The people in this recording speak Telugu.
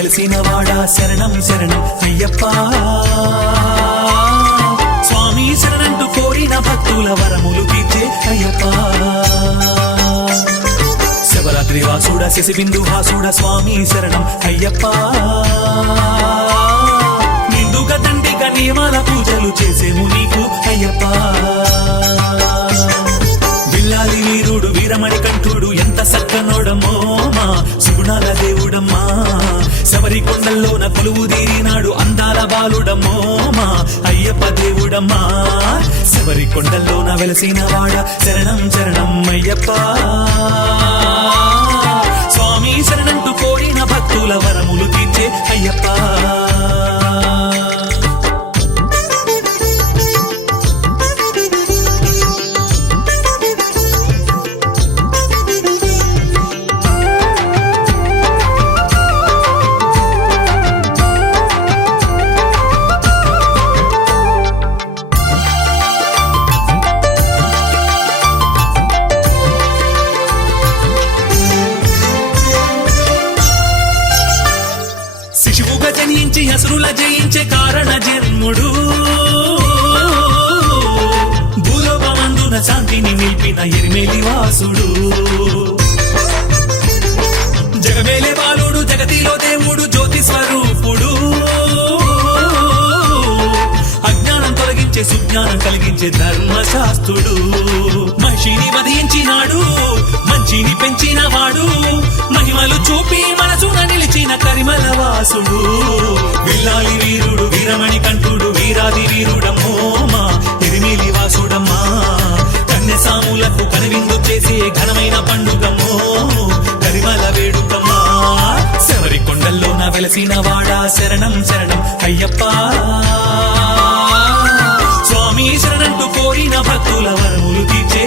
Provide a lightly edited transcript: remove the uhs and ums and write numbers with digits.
వెలిసిన వాడా శరణం శరణం అయ్యప్ప స్వామి శరణంటూ కోరిన భక్తుల వరములు తీర్చే అయ్యప్ప శివరాత్రి వాసుడ శశిబిందు హాసుడ స్వామి శరణం అయ్యప్ప నిండుగా దండిగా నియమాల పూజలు చేసేము నీకు అయ్యప్ప విల్లాలి వీరుడు వీరమణి కంఠుడు ఎంత సక్కనోడమ్మో మా సుగుణాల దేవుడమ్మా శబరి కొండల్లోన కొలువు తీరినాడు అందాల బాలుడమ్మో మా అయ్యప్ప దేవుడమ్మా శబరి కొండల్లోన వెలసిన వాడ శరణం శరణం అయ్యప్ప స్వామి శరణంటూ కోరిన భక్తుల వరములు తీర్చే అయ్యప్ప శిశువుగా జనించి అసురుల జయించే కారణ జన్ముడు భూలోకమందున శాంతిని నిలిపిన ఎరిమేలి వాసుడు జగమేలే బాలుడు జగతిలో దేవుడు జ్యోతి స్వరూపుడు అజ్ఞానం తొలగించే సుజ్ఞానం కలిగించే ధర్మశాస్త్రుడు మహిషిని వధించినాడు మంచిని పెంచిన వాడు మహిమలు చూపి మనసున నిలిచిన కరిమల వాసుడు విల్లాలి వీరుడు వీరమణి కంఠుడు వీరాది వీరుడమ్మో మా ఎరిమేలి వాసుడమ్మా కన్యసాములకు కనువిందు చేసే ఘనమైన పండుగమ్మో కరిమల వేడుకమ్మా శబరి కొండల్లోన వెలసిన వాడా శరణం శరణం అయ్యప్ప స్వామి శరణంటూ కోరిన భక్తుల వరములు తీర్చే